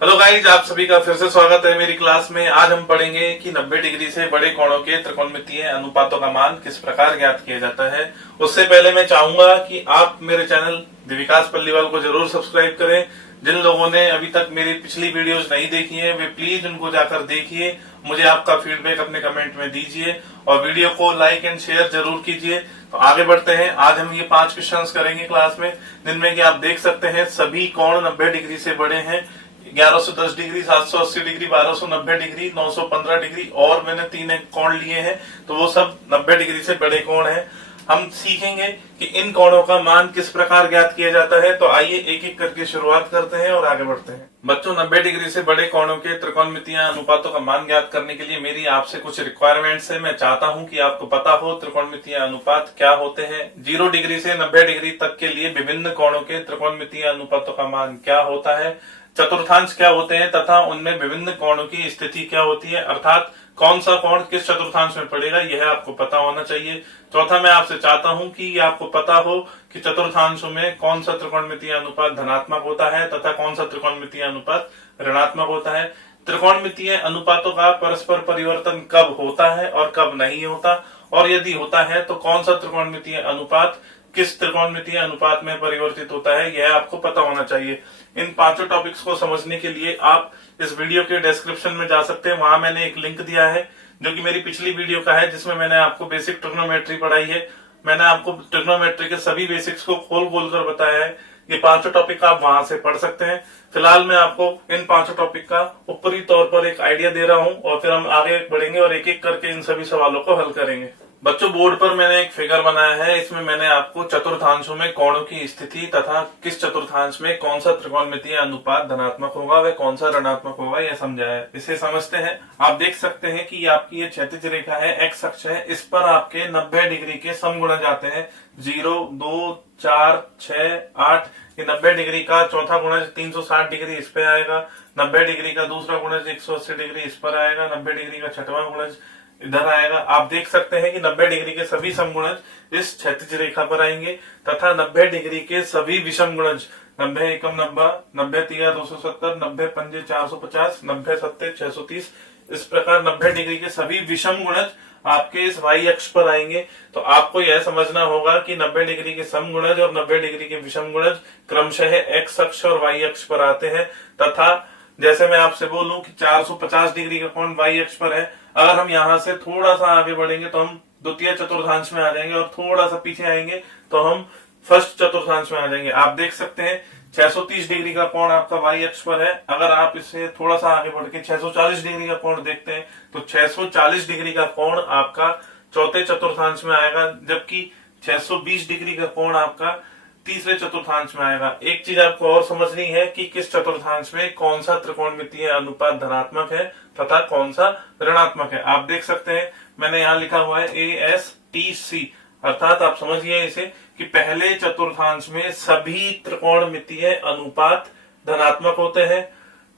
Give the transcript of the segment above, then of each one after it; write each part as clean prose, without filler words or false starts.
Hello guys, आप सभी का फिर से स्वागत है मेरी क्लास में। आज हम पढ़ेंगे कि 90 डिग्री से बड़े कोणों के त्रिकोणमितीय अनुपातों का मान किस प्रकार ज्ञात किया जाता है। उससे पहले मैं चाहूंगा कि आप मेरे चैनल दिविकास पल्लीवाल को जरूर सब्सक्राइब करें। जिन लोगों ने अभी तक मेरी पिछली वीडियोस नहीं देखी है वे प्लीज उनको जाकर देखिए। मुझे आपका फीडबैक अपने कमेंट में दीजिए और वीडियो को लाइक एंड शेयर जरूर कीजिए। तो आगे बढ़ते हैं। आज हम ये 5 क्वेश्चंस करेंगे क्लास में, जिनमें कि आप देख सकते हैं सभी कोण 90 डिग्री से बड़े हैं। 1110 डिग्री, 780 डिग्री, 1290 डिग्री, 915 डिग्री और मैंने 3 कोण लिए हैं, तो वो सब 90 डिग्री से बड़े कोण हैं। हम सीखेंगे कि इन कोणों का मान किस प्रकार ज्ञात किया जाता है। तो आइए एक एक करके शुरुआत करते हैं और आगे बढ़ते हैं। बच्चों, 90 डिग्री से बड़े कोणों के त्रिकोणमितीय अनुपातों का मान ज्ञात करने के लिए मेरी आपसे कुछ रिक्वायरमेंट्स है। मैं चाहता हूं कि आपको पता हो त्रिकोणमितीय अनुपात क्या होते हैं। 0 डिग्री से 90 डिग्री तक के लिए विभिन्न कोणों के त्रिकोणमितीय अनुपातों का मान क्या होता है, चतुर्थांश क्या होते हैं तथा उनमें विभिन्न कोणों की स्थिति क्या होती है, अर्थात कौन सा कोण किस चतुर्थांश में पड़ेगा, यह आपको पता होना चाहिए। चौथा, मैं आपसे चाहता हूं कि आपको पता हो कि चतुर्थांशों में कौन सा त्रिकोणमितीय अनुपात धनात्मक होता है तथा कौन सा त्रिकोणमितीय अनुपात ऋणात्मक होता है। त्रिकोणमितीय अनुपातों का परस्पर परिवर्तन कब होता है और कब नहीं होता, और यदि होता है तो कौन सा त्रिकोणमितीय अनुपात किस त्रिकोणमितीय अनुपात में परिवर्तित होता है, यह आपको पता होना चाहिए। इन 5 टॉपिक्स को समझने के लिए आप इस वीडियो के डिस्क्रिप्शन में जा सकते हैं। वहां मैंने एक लिंक दिया है जो कि मेरी पिछली वीडियो का है, जिसमें मैंने आपको बेसिक ट्रिग्नोमेट्री पढ़ाई है। मैंने आपको ट्रिग्नोमेट्री के सभी बेसिक्स को खोल खोल कर बताया है। ये 5 टॉपिक आप वहां से पढ़ सकते हैं। फिलहाल मैं आपको इन 5 टॉपिक का ऊपरी तौर पर एक आइडिया दे रहा हूं और फिर हम आगे बढ़ेंगे और एक एक करके इन सभी सवालों को हल करेंगे। बच्चों, बोर्ड पर मैंने एक फिगर बनाया है। इसमें मैंने आपको चतुर्थांशों में कोणों की स्थिति तथा किस चतुर्थांश में कौन सा त्रिकोणमितीय अनुपात धनात्मक होगा व कौन सा ऋणात्मक होगा यह समझाया है। इसे समझते हैं। आप देख सकते हैं कि आपकी ये क्षैतिज रेखा है, एक्स अक्ष है। इस पर आपके 90 डिग्री के समगुणज आते हैं। 0, 2, 4, 6, 8। ये 90 डिग्री का चौथा गुणज 360 डिग्री इस पे आएगा। 90 डिग्री का दूसरा गुणज 180 डिग्री इस पर आएगा। 90 डिग्री का छठवां गुणज इधर आएगा। आप देख सकते हैं कि 90 डिग्री के सभी समगुणज इस क्षैतिज रेखा पर आएंगे तथा 90 डिग्री के सभी विषम गुणज 90 एकम 90, 90 तिया 270, 90 पंजे 450, 90 सत्ते 630, इस प्रकार 90 डिग्री के सभी विषम गुणज आपके इस वाई अक्ष पर आएंगे। तो आपको यह समझना होगा कि 90 डिग्री के समगुणज और 90 डिग्री के विषम गुणज क्रमशः एक्स अक्ष और वाई अक्ष पर आते हैं। तथा जैसे मैं आपसे बोलूं कि 450 डिग्री का कोण वाई अक्ष पर है, अगर हम यहां से थोड़ा सा आगे बढ़ेंगे तो हम द्वितीय चतुर्थांश में आ जाएंगे और थोड़ा सा पीछे आएंगे तो हम फर्स्ट चतुर्थांश में आ जाएंगे। आप देख सकते हैं 630 डिग्री का कोण आपका वाई अक्ष पर है। अगर आप इससे थोड़ा सा आगे बढ़ के 640 डिग्री का कोण देखते हैं तो 640 डिग्री का कोण आपका चौथे चतुर्थांश में आएगा, जबकि 620 डिग्री का कोण आपका तीसरे चतुर्थांश में आएगा। एक चीज आपको और समझनी है कि किस चतुर्थांश में कौन सा त्रिकोणमितीय अनुपात धनात्मक है तथा कौन सा ऋणात्मक है। आप देख सकते हैं मैंने यहाँ लिखा हुआ है ASTC, अर्थात आप समझिए इसे कि पहले चतुर्थांश में सभी त्रिकोणमितीय अनुपात धनात्मक होते हैं।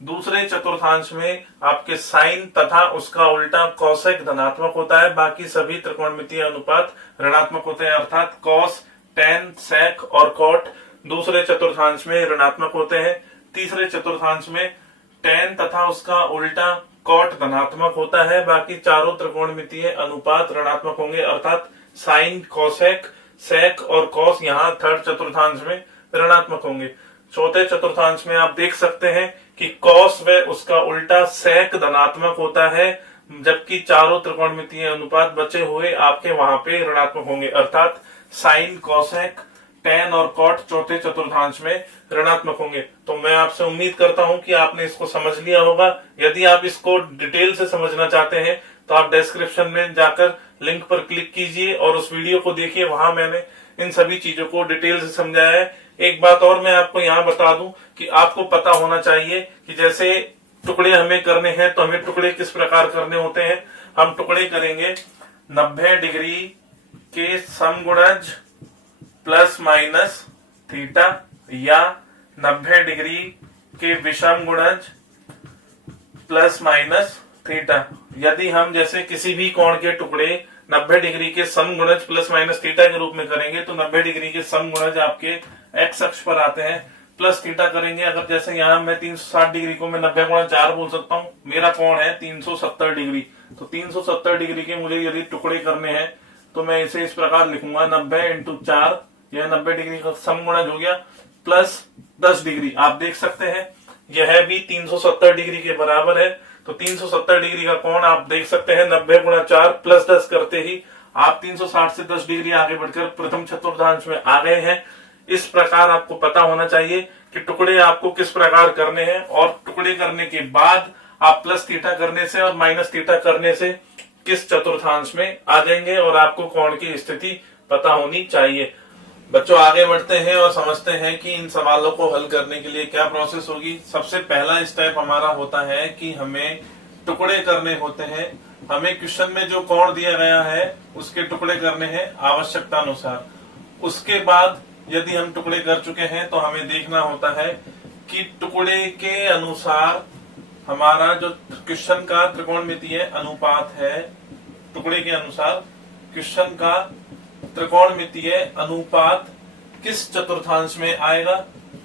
दूसरे चतुर्थांश में आपके साइन तथा उसका उल्टा कॉसेक धनात्मक होता है। बाकी सभी त्रिकोणमितीय अनुपात ऋणात्मक होते हैं, अर्थात कॉस, टेन, सेक और कॉट दूसरे चतुर्थांश में ऋणात्मक होते हैं। तीसरे चतुर्थांश में टेन तथा उसका उल्टा कॉट धनात्मक होता है। बाकी चारों त्रिकोणमितीय अनुपात ऋणात्मक होंगे, अर्थात साइन, कॉसेक, सेक और कॉस यहाँ थर्ड चतुर्थांश में ऋणात्मक होंगे। चौथे चतुर्थांश में आप देख सकते हैं कि कॉस व उसका उल्टा सेक धनात्मक होता है, जबकि चारों त्रिकोणमितीय अनुपात बचे हुए आपके वहां पे ऋणात्मक होंगे, अर्थात साइन, कॉसेक, टेन और कॉट चौथे चतुर्थांश में ऋणात्मक होंगे। तो मैं आपसे उम्मीद करता हूं कि आपने इसको समझ लिया होगा। यदि आप इसको डिटेल से समझना चाहते हैं तो आप डिस्क्रिप्शन में जाकर लिंक पर क्लिक कीजिए और उस वीडियो को देखिए। वहां मैंने इन सभी चीजों को डिटेल से समझाया है। एक बात और मैं आपको यहाँ बता दूं कि आपको पता होना चाहिए कि जैसे टुकड़े हमें करने हैं तो हमें टुकड़े किस प्रकार करने होते हैं। हम टुकड़े करेंगे 90 डिग्री के समगुणज प्लस माइनस थीटा या 90 डिग्री के विषम गुणज प्लस माइनस थीटा। यदि हम जैसे किसी भी कोण के टुकड़े 90 डिग्री के समगुणज प्लस माइनस थीटा के रूप में करेंगे तो 90 डिग्री के समगुणज आपके एक्स अक्ष पर आते हैं। प्लस थीटा करेंगे। अगर जैसे यहाँ मैं 360 डिग्री को मैं 90 गुणा 4 बोल सकता हूँ। मेरा कोण है 370 डिग्री, तो 370 डिग्री के मुझे यदि टुकड़े करने हैं तो मैं इसे इस प्रकार लिखूंगा 90 इंटू 4, यह 90 डिग्री का समगुणज हो गया, प्लस 10 डिग्री। आप देख सकते हैं यह भी 370 डिग्री के बराबर है। तो 370 डिग्री का कोण आप देख सकते हैं 90 गुणा 4 प्लस 10 करते ही आप 360 से 10 डिग्री आगे बढ़कर प्रथम चतुर्थांश में आ गए हैं। इस प्रकार आपको पता होना चाहिए कि टुकड़े आपको किस प्रकार करने हैं, और टुकड़े करने के बाद आप प्लस थीटा करने से और माइनस थीटा करने से किस चतुर्थांश में आ जाएंगे, और आपको कोण की स्थिति पता होनी चाहिए। बच्चों आगे बढ़ते हैं और समझते हैं कि इन सवालों को हल करने के लिए क्या प्रोसेस होगी। सबसे पहला स्टेप हमारा होता है कि हमें टुकड़े करने होते हैं। हमें क्वेश्चन में जो कोण दिया गया है उसके टुकड़े करने हैं आवश्यकता अनुसार। उसके बाद यदि हम टुकड़े कर चुके हैं तो हमें देखना होता है कि टुकड़े के अनुसार हमारा जो क्वेश्चन का त्रिकोणमितीय अनुपात है, टुकड़े के अनुसार क्वेश्चन का त्रिकोणमितीय अनुपात किस चतुर्थांश में आएगा,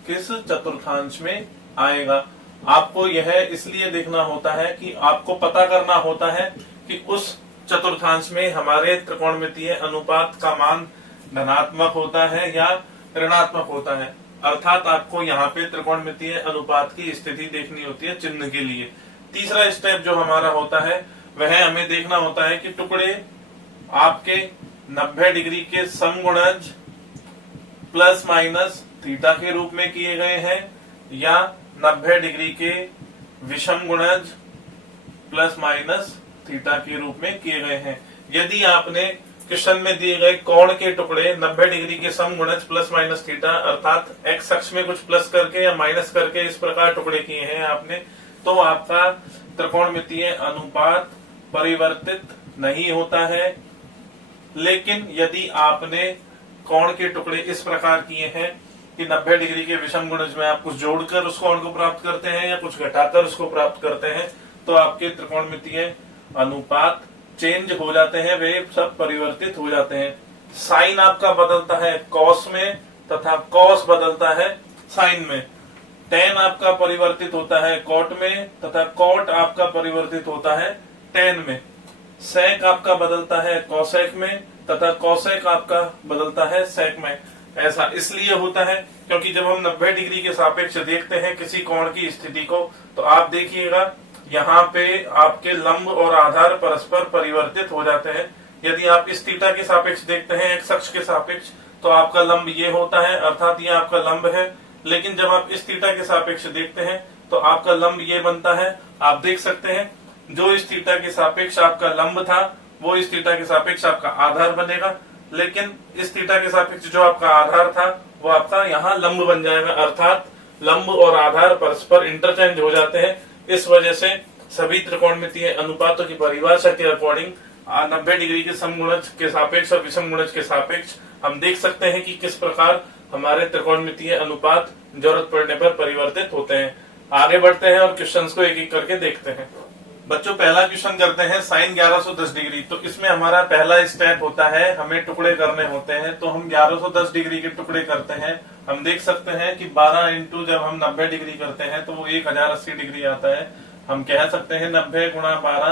किस चतुर्थांश में आएगा। आपको यह इसलिए देखना होता है कि आपको पता करना होता है कि उस चतुर्थांश में हमारे त्रिकोणमितीय अनुपात का मान धनात्मक होता है या ऋणात्मक होता है। अर्थात आपको यहाँ पे त्रिकोणमितीय अनुपात की स्थिति देखनी होती है चिन्ह के लिए। तीसरा स्टेप जो हमारा होता है वह हमें देखना होता है कि टुकड़े आपके 90 डिग्री के समगुणज प्लस माइनस थीटा के रूप में किए गए हैं या 90 डिग्री के विषम गुणज प्लस माइनस थीटा के रूप में किए गए हैं। यदि आपने क्वेश्चन में दिए गए कोण के टुकड़े 90 डिग्री के समगुणज प्लस माइनस थीटा अर्थात एक्स अक्ष में कुछ प्लस करके या माइनस करके इस प्रकार टुकड़े किए हैं आपने, तो आपका त्रिकोणमितीय अनुपात परिवर्तित नहीं होता है। लेकिन यदि आपने कोण के टुकड़े इस प्रकार किए हैं कि 90 डिग्री के विषम गुणज में आप कुछ जोड़कर उस कोण को प्राप्त करते हैं या कुछ घटाकर उसको प्राप्त करते हैं, तो आपके त्रिकोणमितीय अनुपात चेंज हो जाते हैं, वे सब परिवर्तित हो जाते हैं। साइन आपका बदलता है कॉस में तथा कॉस बदलता है साइन में। टेन आपका परिवर्तित होता है कॉट में तथा कॉट आपका परिवर्तित होता है टेन में। सेक आपका बदलता है कॉसेक में तथा कॉसेक आपका बदलता है सेक में। ऐसा इसलिए होता है क्योंकि जब हम 90 डिग्री के सापेक्ष देखते हैं किसी कोण की स्थिति को, तो आप देखिएगा यहाँ पे आपके लंब और आधार परस्पर परिवर्तित हो जाते हैं। यदि आप इस थीटा के सापेक्ष देखते हैं एक्स अक्ष के सापेक्ष, तो आपका लंब ये होता है अर्थात ये आपका लंब है। लेकिन जब आप इस थीटा के सापेक्ष देखते हैं तो आपका लंब ये बनता है। आप देख सकते हैं जो इस थीटा के सापेक्ष आपका लंब था वो इस थीटा के सापेक्ष आपका आधार बनेगा, लेकिन इस थीटा के सापेक्ष जो आपका आधार था वो आपका यहाँ लंब बन जाएगा। अर्थात लंब और आधार परस्पर इंटरचेंज हो जाते हैं। इस वजह से सभी त्रिकोणमितीय अनुपातों की परिभाषा के अकॉर्डिंग 90 डिग्री के समगुणज के सापेक्ष और विषम गुणज के सापेक्ष हम देख सकते हैं कि किस प्रकार हमारे त्रिकोणमितीय अनुपात जरूरत पड़ने पर परिवर्तित होते हैं। आगे बढ़ते हैं और क्वेश्चंस को एक एक करके देखते हैं। बच्चों पहला क्वेश्चन करते हैं साइन 1110 डिग्री। तो इसमें हमारा पहला स्टेप होता है हमें टुकड़े करने होते हैं। तो हम 1110 डिग्री के टुकड़े करते हैं। हम देख सकते हैं कि 12 इंटू जब हम 90 डिग्री करते हैं तो वो 1080 डिग्री आता है। हम कह सकते हैं 90 गुणा 12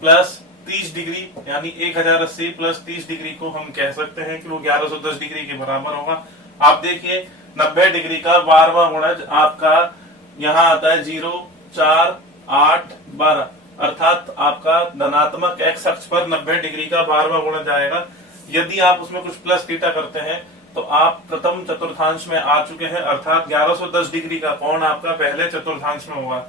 प्लस 30 डिग्री यानी 1080 प्लस 30 डिग्री को हम कह सकते हैं कि वो 1110 डिग्री के बराबर होगा। आप देखिए 90 डिग्री का 12वां गुणज आपका यहाँ आता है 0, 4, 8, 12 अर्थात आपका धनात्मक एक्स अक्ष पर 90 डिग्री का 12वां गुणज आएगा। यदि आप उसमें कुछ प्लस थीटा करते हैं तो आप प्रथम चतुर्थांश में आ चुके हैं अर्थात 1110 डिग्री का कोण आपका पहले चतुर्थांश में होगा।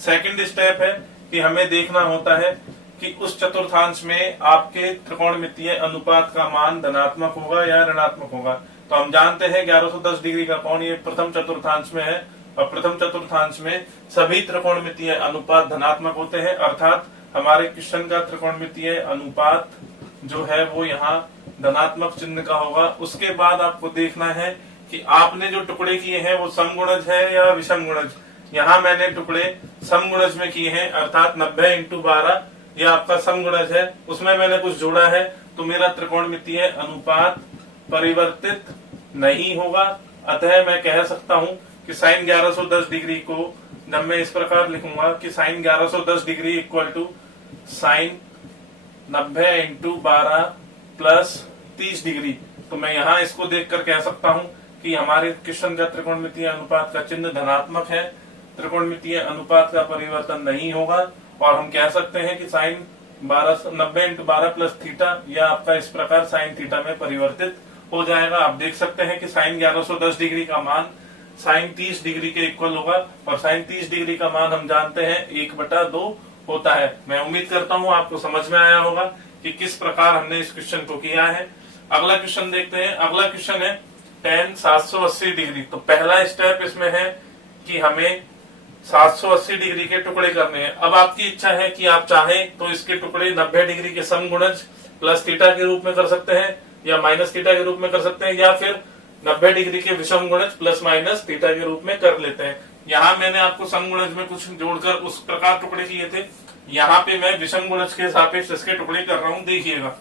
सेकंड स्टेप है कि हमें देखना होता है कि उस चतुर्थांश में आपके त्रिकोणमितीय अनुपात का मान धनात्मक होगा या ऋणात्मक होगा। तो हम जानते हैं 1110 डिग्री का कोण ये प्रथम चतुर्थांश में है और प्रथम चतुर्थांश में सभी त्रिकोणमितीय अनुपात धनात्मक होते हैं अर्थात हमारे क्वेश्चन का त्रिकोणमितीय अनुपात जो है वो यहाँ धनात्मक चिन्ह का होगा। उसके बाद आपको देखना है कि आपने जो टुकड़े किए हैं वो समगुणज है या विषम गुणज। यहाँ मैंने टुकड़े समगुणज में किए हैं अर्थात 90 इंटू 12 यह आपका समगुणज है, उसमें मैंने कुछ जोड़ा है तो मेरा त्रिकोणमितीय अनुपात परिवर्तित नहीं होगा। अतः मैं कह सकता हूं कि साइन 1110 डिग्री को जब मैं इस प्रकार लिखूंगा कि sine 1110 degree equal to sine 90 into 12 plus 30 degree, तो मैं यहाँ इसको देखकर कह सकता हूं कि हमारे क्वेश्चन का त्रिकोणमितीय अनुपात का चिन्ह धनात्मक है, त्रिकोणमितीय अनुपात का परिवर्तन नहीं होगा, और हम कह सकते हैं कि साइन 90 इंटू 12 प्लस थीटा यह आपका इस प्रकार साइन थीटा में परिवर्तित हो जाएगा। आप देख सकते हैं कि साइन 1110 डिग्री का मान साइन 30 डिग्री के इक्वल होगा, और साइन 30 डिग्री का मान हम जानते हैं 1/2 होता है। मैं उम्मीद करता हूं आपको समझ में आया होगा कि किस प्रकार हमने इस क्वेश्चन को किया है। अगला क्वेश्चन देखते हैं। अगला क्वेश्चन है tan 780 डिग्री। तो पहला स्टेप इसमें है कि हमें 780 डिग्री के टुकड़े करने हैं। अब आपकी इच्छा है कि आप चाहें तो इसके टुकड़े 90 डिग्री के समगुणज प्लस थीटा के रूप में कर सकते हैं, या माइनस थीटा के रूप में कर सकते हैं, या फिर 90 डिग्री के विषम गुणज प्लस माइनस थीटा के रूप में कर लेते हैं। यहाँ मैंने आपको समगुणज में कुछ जोड़कर उस प्रकार टुकड़े किए थे, यहाँ पे मैं विषम गुणज के सापेक्ष इसके टुकड़े कर रहा हूँ, देखिएगा।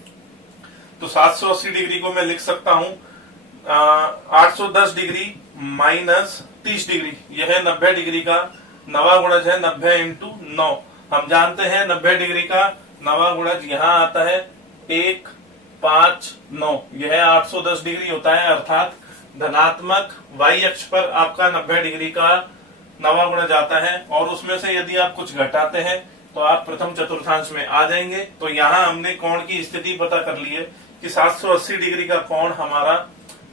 तो 780 डिग्री को मैं लिख सकता हूँ 810 डिग्री माइनस 30 डिग्री, यह 90 डिग्री का नवा गुणज है 90 इंटू 9। हम जानते हैं 90 डिग्री का नवा गुणज यहाँ आता है 1, 5, 9, यह 810 डिग्री होता है, अर्थात धनात्मक y अक्ष पर आपका 90 डिग्री का नवा गुणज आता है, और उसमें से यदि आप कुछ घटाते हैं तो आप प्रथम चतुर्थांश में आ जाएंगे। तो यहाँ हमने कोण की स्थिति पता कर ली है कि 780 डिग्री का कोण हमारा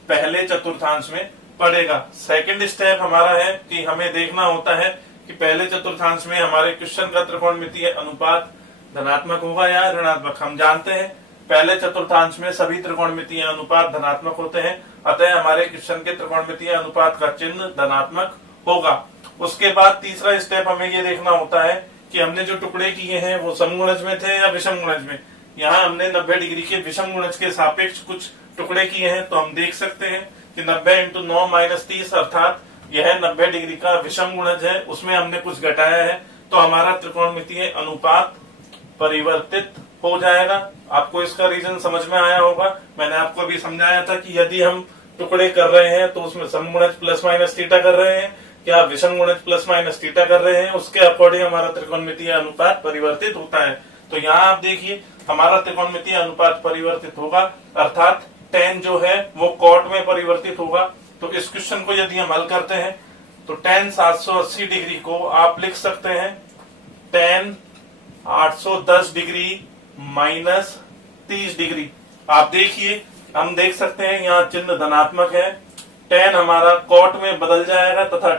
पहले चतुर्थांश में पड़ेगा। सेकंड स्टेप हमारा है कि हमें देखना होता है कि पहले चतुर्थांश में हमारे क्वेश्चन का त्रिकोणमितीय अनुपात धनात्मक होगा या ऋणात्मक। हम जानते हैं पहले चतुर्थांश में सभी त्रिकोणमितीय अनुपात धनात्मक होते हैं, अतः हमारे क्वेश्चन के त्रिकोणमितीय अनुपात का चिन्ह धनात्मक होगा। उसके बाद तीसरा स्टेप हमें ये देखना होता है कि हमने जो टुकड़े किए हैं वो समगुणज में थे या विषम गुणज में। यहाँ हमने 90 डिग्री के विषम गुणज के सापेक्ष कुछ टुकड़े किए हैं, तो हम देख सकते हैं कि 90 इंटू 9 माइनस 30, अर्थात यह 90 डिग्री का विषम गुणज है, उसमें हमने कुछ घटाया है, तो हमारा त्रिकोणमितीय अनुपात परिवर्तित हो जाएगा। आपको इसका रीजन समझ में आया होगा। मैंने आपको अभी समझाया था कि यदि हम टुकड़े कर रहे हैं तो उसमें समगुणज प्लस माइनस थीटा कर रहे हैं या विषम गुणज प्लस माइनस थीटा कर रहे हैं, उसके अकॉर्डिंग हमारा त्रिकोणमितीय अनुपात परिवर्तित होता है। तो यहाँ आप देखिए हमारा त्रिकोणमितीय अनुपात परिवर्तित होगा, अर्थात tan जो है वो cot में परिवर्तित होगा। तो इस क्वेश्चन को यदि हम हल करते हैं तो tan 780 डिग्री को आप लिख सकते हैं tan 810 डिग्री माइनस 30 डिग्री। आप देखिए हम देख सकते हैं यहाँ चिन्ह धनात्मक है, tan हमारा cot में बदल जाएगा तथा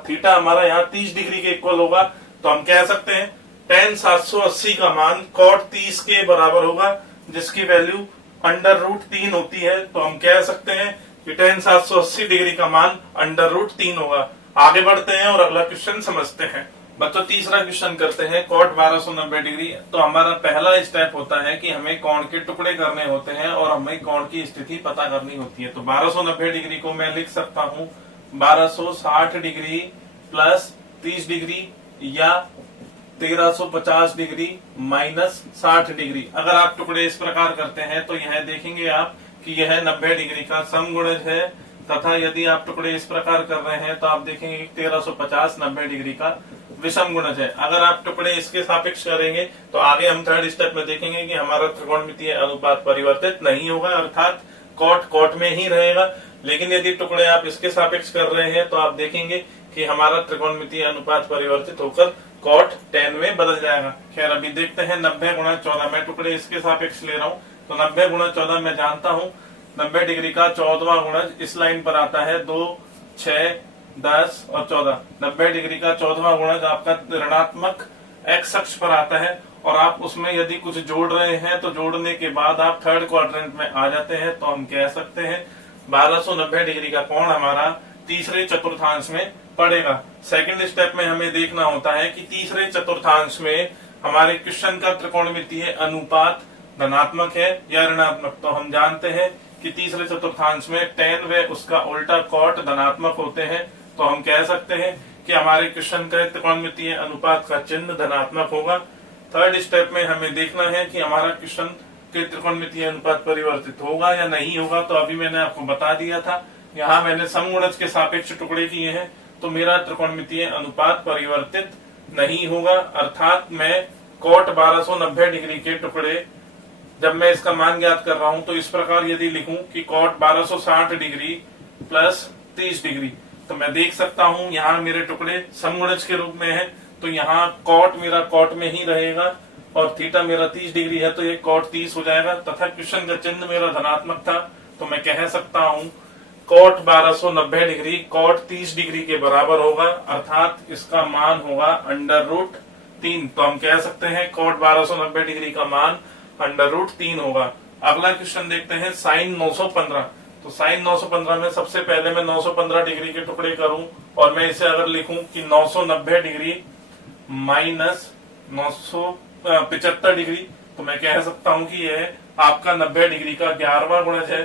थीटा हमारा यहाँ 30 डिग्री के इक्वल होगा। तो हम कह सकते हैं tan 780 का मान cot 30 के बराबर होगा, जिसकी वैल्यू √3 होती है। तो हम कह सकते हैं कि tan 780 डिग्री का मान √3 होगा। आगे बढ़ते हैं और अगला क्वेश्चन समझते हैं। बच्चों तीसरा क्वेश्चन करते हैं cot 1290 डिग्री। तो हमारा पहला स्टेप होता है कि हमें कोण के टुकड़े करने होते हैं और हमें कोण की स्थिति पता करनी होती है। तो 1290 डिग्री को मैं लिख सकता हूँ 1260 डिग्री प्लस 30 डिग्री या 1350 डिग्री माइनस 60 डिग्री। अगर आप टुकड़े इस प्रकार करते हैं तो यह देखेंगे आप कि यह 90 डिग्री का समगुणज है, तथा यदि आप टुकड़े इस प्रकार कर रहे हैं तो आप देखेंगे कि 1350 90 डिग्री का विषम गुणज है। अगर आप टुकड़े इसके सापेक्ष करेंगे तो आगे हम थर्ड स्टेप में देखेंगे कि हमारा त्रिकोणमितीय अनुपात परिवर्तित नहीं होगा, अर्थात cot में ही रहेगा। लेकिन यदि टुकड़े आप इसके सापेक्ष कर रहे हैं तो आप देखेंगे कि हमारा त्रिकोणमितीय अनुपात परिवर्तित होकर cot tan में बदल जाएगा। खैर अभी देखते हैं 90 गुणा 14, मैं टुकड़े इसके सापेक्ष ले रहा हूँ। तो 90 गुणा 14 मैं जानता हूँ 90 डिग्री का 14वां गुणज इस लाइन पर आता है 2, 6, 10 और 14। 90 डिग्री का 14वां गुणज आपका ऋणात्मक x अक्ष पर आता है, और आप उसमें यदि कुछ जोड़ रहे हैं तो जोड़ने के बाद आप थर्ड क्वाड्रेंट में आ जाते हैं। तो हम कह सकते हैं 1290 डिग्री का कोण हमारा तीसरे चतुर्थांश में पड़ेगा। सेकंड स्टेप में हमें देखना होता है कि तीसरे चतुर्थांश में हमारे क्वेश्चन का त्रिकोणमितीय अनुपात धनात्मक है या ऋणात्मक। तो हम जानते हैं कि तीसरे चतुर्थांश में tan व उसका उल्टा cot धनात्मक होते हैं। तो हम कह सकते हैं कि हमारे क्वेश्चन का त्रिकोणमितीय अनुपात का चिन्ह धनात्मक होगा। थर्ड स्टेप में हमें देखना है कि हमारा क्वेश्चन के त्रिकोणमितीय अनुपात परिवर्तित होगा या नहीं होगा। तो अभी मैंने आपको बता दिया था, यहाँ मैंने समगुणज के सापेक्ष टुकड़े किए हैं। तो मेरा त्रिकोणमितीय अनुपात परिवर्तित नहीं होगा। अर्थात मैं कॉट 1290 डिग्री के टुकड़े जब मैं इसका मान ज्ञात कर रहा हूं तो इस प्रकार यदि लिखूं कि कॉट 1260 डिग्री प्लस 30 डिग्री, तो मैं देख सकता हूं यहाँ मेरे टुकड़े समगुणज के रूप में है, तो यहाँ कॉट मेरा कॉट में ही रहेगा और थीटा मेरा 30 डिग्री है तो ये कॉट 30 हो जाएगा, तथा क्वेश्चन का चिन्ह मेरा धनात्मक था तो मैं कह सकता हूं कॉट 1290 डिग्री कॉट 30 डिग्री के बराबर होगा, अर्थात इसका मान होगा √3। तो हम कह सकते हैं कॉट 1290 डिग्री का मान √3 होगा। अगला क्वेश्चन देखते हैं साइन 915। तो साइन 915 में सबसे पहले मैं 915 डिग्री के टुकड़े करूं और मैं इसे अगर लिखूं कि 990 डिग्री माइनस 975 डिग्री, तो मैं कह सकता हूं कि यह आपका 90 डिग्री का 11वां गुणज है,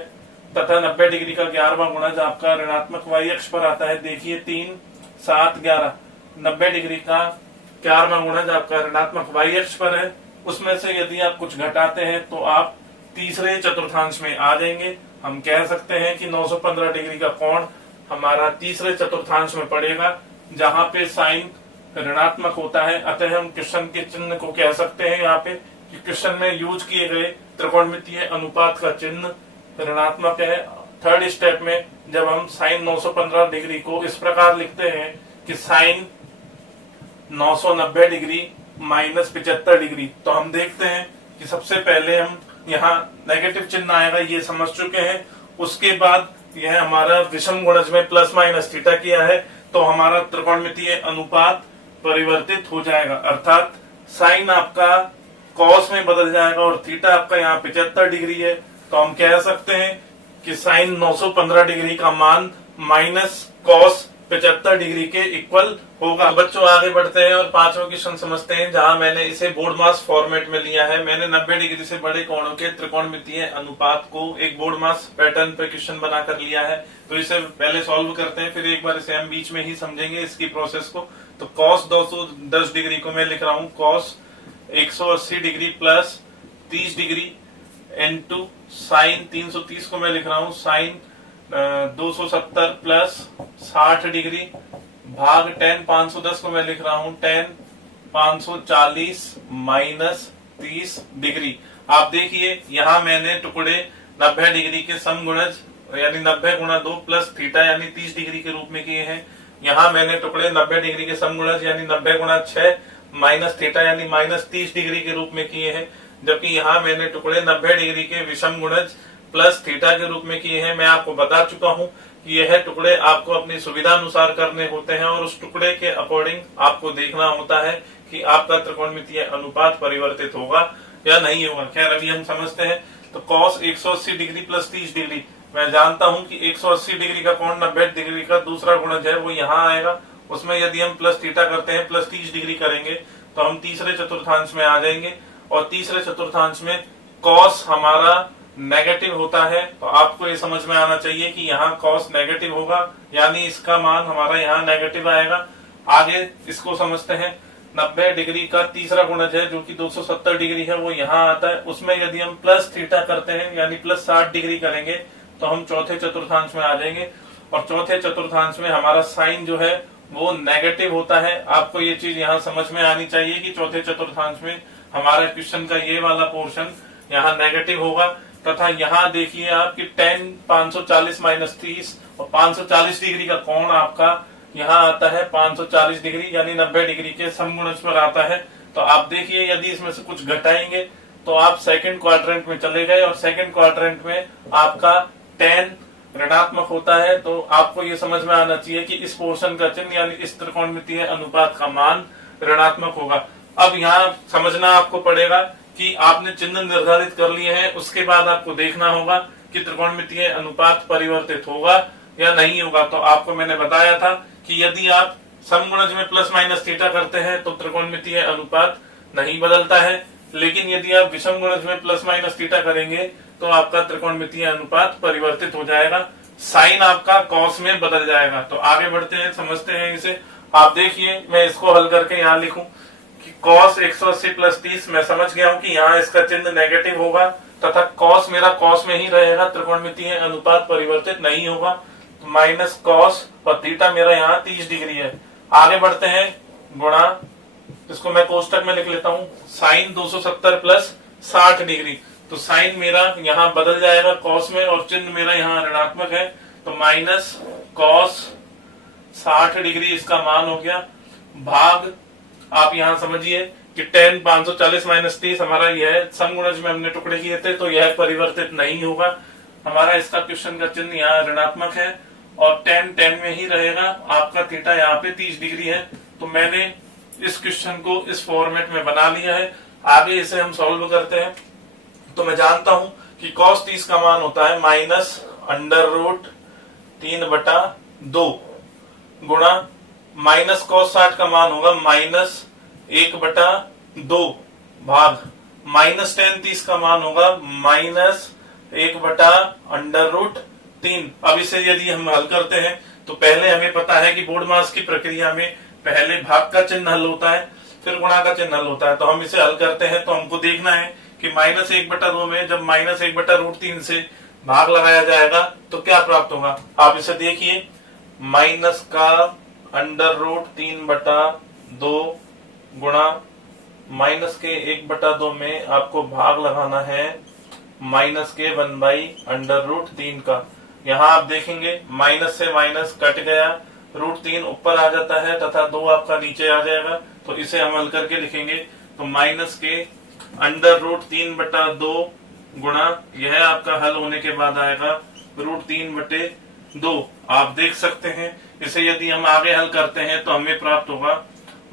तथा 90 डिग्री का 11वां गुणज आपका ऋणात्मक y अक्ष पर आता है। देखिए 3, 7, 11, 90 डिग्री का 11वां गुणज आपका ऋणात्मक y अक्ष पर है। उसमें से यदि आप कुछ घटाते हैं तो आप तीसरे चतुर्थांश में आ जाएंगे। हम कह सकते हैं कि 915 डिग्री का कोण हमारा तीसरे चतुर्थांश में पड़ेगा, जहां पे साइन ऋणात्मक होता है। अतः हम क्वेश्चन के चिन्ह को कह सकते हैं यहाँ पे कि क्वेश्चन में यूज किए गए त्रिकोणमितीय अनुपात का चिन्ह ऋणात्मक है। थर्ड स्टेप में जब हम साइन 915 डिग्री को इस प्रकार लिखते हैं कि साइन 990 डिग्री माइनस 75 डिग्री, तो हम देखते हैं कि सबसे पहले हम यहाँ नेगेटिव चिन्ह आएगा, ये समझ चुके हैं। उसके बाद यह हमारा विषम गुणज में प्लस माइनस थीटा किया है, तो हमारा त्रिकोणमितीय अनुपात परिवर्तित हो जाएगा, अर्थात साइन आपका कॉस में बदल जाएगा और थीटा आपका यहाँ 75 डिग्री है। तो हम कह सकते हैं कि साइन 915 डिग्री का मान माइनस कॉस 75 डिग्री के इक्वल होगा। बच्चों आगे बढ़ते हैं और पांचवा क्वेश्चन समझते हैं, जहां मैंने इसे बोर्ड मास फॉर्मेट में लिया है। मैंने 90 डिग्री से बड़े कोणों के त्रिकोणमितीय अनुपात को एक बोर्ड मास पैटर्न पे क्वेश्चन बनाकर लिया है। तो इसे पहले सॉल्व करते हैं, फिर एक बार इसे हम बीच में ही समझेंगे इसकी प्रोसेस को। तो कॉस 210 डिग्री को मैं लिख रहा हूँ cos 180 degree plus 30 degree into sine 330 को मैं लिख रहा हूँ साइन 270 प्लस 60 डिग्री भाग tan 510 को मैं लिख रहा हूँ tan 540 माइनस 30 डिग्री। आप देखिए यहाँ मैंने टुकड़े 90 डिग्री के समगुणज यानी 90 गुणा 2 प्लस थीटा यानी 30 डिग्री के रूप में किए हैं। यहाँ मैंने टुकड़े 90 डिग्री के समगुणज यानी 90 गुणा 6 माइनस थीटा यानी माइनस 30 डिग्री के रूप में किए हैं, जबकि यहाँ मैंने टुकड़े 90 डिग्री के विषम गुणज प्लस थीटा के रूप में किए हैं। मैं आपको बता चुका हूँ कि यह टुकड़े आपको अपनी सुविधा अनुसार करने होते हैं और उस टुकड़े के अकॉर्डिंग आपको देखना होता है कि आपका त्रिकोणमितीय अनुपात परिवर्तित होगा या नहीं होगा। खैर अभी हम समझते हैं। तो कॉस 180 डिग्री प्लस 30 डिग्री, मैं जानता हूं कि 180 डिग्री का कोण 90 डिग्री का दूसरा गुणज है वो यहाँ आएगा। उसमें यदि हम प्लस थीटा करते हैं प्लस 30 डिग्री करेंगे तो हम तीसरे चतुर्थांश में आ जाएंगे, और तीसरे चतुर्थांश में कॉस हमारा नेगेटिव होता है। तो आपको ये समझ में आना चाहिए कि यहाँ कॉस नेगेटिव होगा, यानी इसका मान हमारा यहाँ नेगेटिव आएगा। आगे इसको समझते हैं। 90 डिग्री का तीसरा गुणज है जो कि 270 डिग्री है वो यहाँ आता है। उसमें यदि हम प्लस थीटा करते हैं यानी प्लस 60 डिग्री करेंगे तो हम चौथे चतुर्थांश में आ जाएंगे, और चौथे चतुर्थांश में हमारा साइन जो है वो नेगेटिव होता है। आपको ये चीज यहाँ समझ में आनी चाहिए कि चौथे चतुर्थांश में हमारा क्वेश्चन का ये वाला पोर्शन यहाँ नेगेटिव होगा। तथा यहाँ देखिए आप कि tan 540 माइनस 30 और 540 डिग्री का कोण आपका यहाँ आता है 540 डिग्री यानी 90 डिग्री के समगुणज पर आता है। तो आप देखिए यदि इसमें से कुछ घटाएंगे तो आप सेकंड क्वाड्रेंट में चले गए, और सेकंड क्वाड्रेंट में आपका tan ऋणात्मक होता है। तो आपको ये समझ में आना चाहिए कि इस पोर्शन का चिन्ह यानी इस त्रिकोणमितीय अनुपात का मान ऋणात्मक होगा। अब यहाँ समझना आपको पड़ेगा कि आपने चिन्ह निर्धारित कर लिए हैं, उसके बाद आपको देखना होगा कि त्रिकोणमितीय अनुपात परिवर्तित होगा या नहीं होगा। तो आपको मैंने बताया था कि यदि आप समगुणज में प्लस माइनस थीटा करते हैं तो त्रिकोणमितीय अनुपात नहीं बदलता है, लेकिन यदि आप विषम गुणज में प्लस माइनस थीटा करेंगे तो आपका त्रिकोणमितीय अनुपात परिवर्तित हो जाएगा, साइन आपका कॉस में बदल जाएगा। तो आगे बढ़ते हैं, समझते हैं इसे। आप देखिए मैं इसको हल करके यहाँ लिखूं कि कॉस 180 प्लस 30, मैं समझ गया हूं कि यहाँ इसका चिन्ह नेगेटिव होगा तथा कॉस मेरा कॉस में ही रहेगा, त्रिकोणमितीय अनुपात परिवर्तित नहीं होगा। माइनस कॉस, और थीटा मेरा यहाँ 30 डिग्री है। आगे बढ़ते हैं, गुणा, इसको मैं कोष्टक में लिख लेता हूं, साइन 270 प्लस 60 डिग्री। तो साइन मेरा यहाँ बदल जाएगा कॉस में, और चिन्ह मेरा यहाँ ऋणात्मक है, तो माइनस कॉस 60 डिग्री इसका मान हो गया, भाग, आप यहाँ समझिए कि tan 540 माइनस 30 हमारा यह है, समगुणज में हमने टुकड़े किए थे, तो यह परिवर्तित नहीं होगा हमारा। इसका क्वेश्चन का चिन्ह यहाँ ऋणात्मक है, और tan में ही रहेगा। आपका थीटा यहाँ पे 30 डिग्री है। तो मैंने इस क्वेश्चन को इस फॉर्मेट में बना लिया है। आगे इसे हम सॉल्व करते हैं। तो मैं जानता हूं कि cos 30 का मान होता है माइनस अंडर रूट 3/2 गुणा माइनस कॉस 60 का मान होगा माइनस 1/2 भाग माइनस tan 30 का मान होगा माइनस 1/√3। अब इसे यदि हम हल करते हैं तो पहले हमें पता है कि बोर्डमास की प्रक्रिया में पहले भाग का चिन्ह हल होता है, फिर गुणा का चिन्ह हल होता है। तो हम इसे हल करते हैं तो हमको देखना है कि माइनस 1/2 में जब माइनस 1/√3 से भाग लगाया जाएगा तो क्या प्राप्त होगा। आप इसे देखिए, माइनस का √3/2 गुणा माइनस के 1/2 में आपको भाग लगाना है माइनस के 1/√3 का। यहाँ आप देखेंगे माइनस से माइनस कट गया, √3 ऊपर आ जाता है तथा 2 आपका नीचे आ जाएगा। तो इसे हम हल करके लिखेंगे तो माइनस के √3/2 गुणा यह आपका हल होने के बाद आएगा √3/2। आप देख सकते हैं इसे यदि हम आगे हल करते हैं तो हमें प्राप्त होगा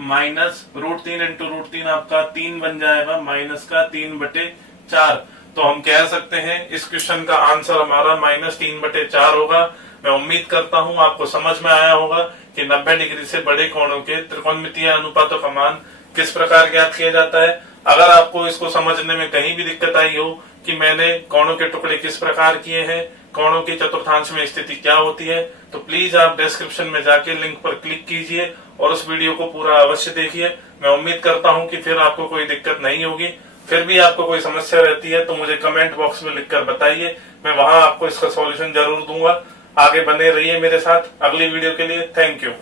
माइनस √3 इंटू √3 आपका 3 बन जाएगा, माइनस का 3/4। तो हम कह सकते हैं इस क्वेश्चन का आंसर हमारा माइनस 3/4 होगा। मैं उम्मीद करता हूं आपको समझ में आया होगा कि 90 डिग्री से बड़े कोणों के त्रिकोणमितीय अनुपातों का मान किस प्रकार ज्ञात किया जाता है। अगर आपको इसको समझने में कहीं भी दिक्कत आई हो कि मैंने कोणों के टुकड़े किस प्रकार किए हैं, कोणों की चतुर्थांश में स्थिति क्या होती है, तो प्लीज आप डिस्क्रिप्शन में जाके लिंक पर क्लिक कीजिए और उस वीडियो को पूरा अवश्य देखिए। मैं उम्मीद करता हूं कि फिर आपको कोई दिक्कत नहीं होगी। फिर भी आपको कोई समस्या रहती है तो मुझे कमेंट बॉक्स में लिखकर बताइए, मैं वहां आपको इसका सॉल्यूशन जरूर दूंगा। आगे बने रहिए मेरे साथ। अगली वीडियो के लिए थैंक यू।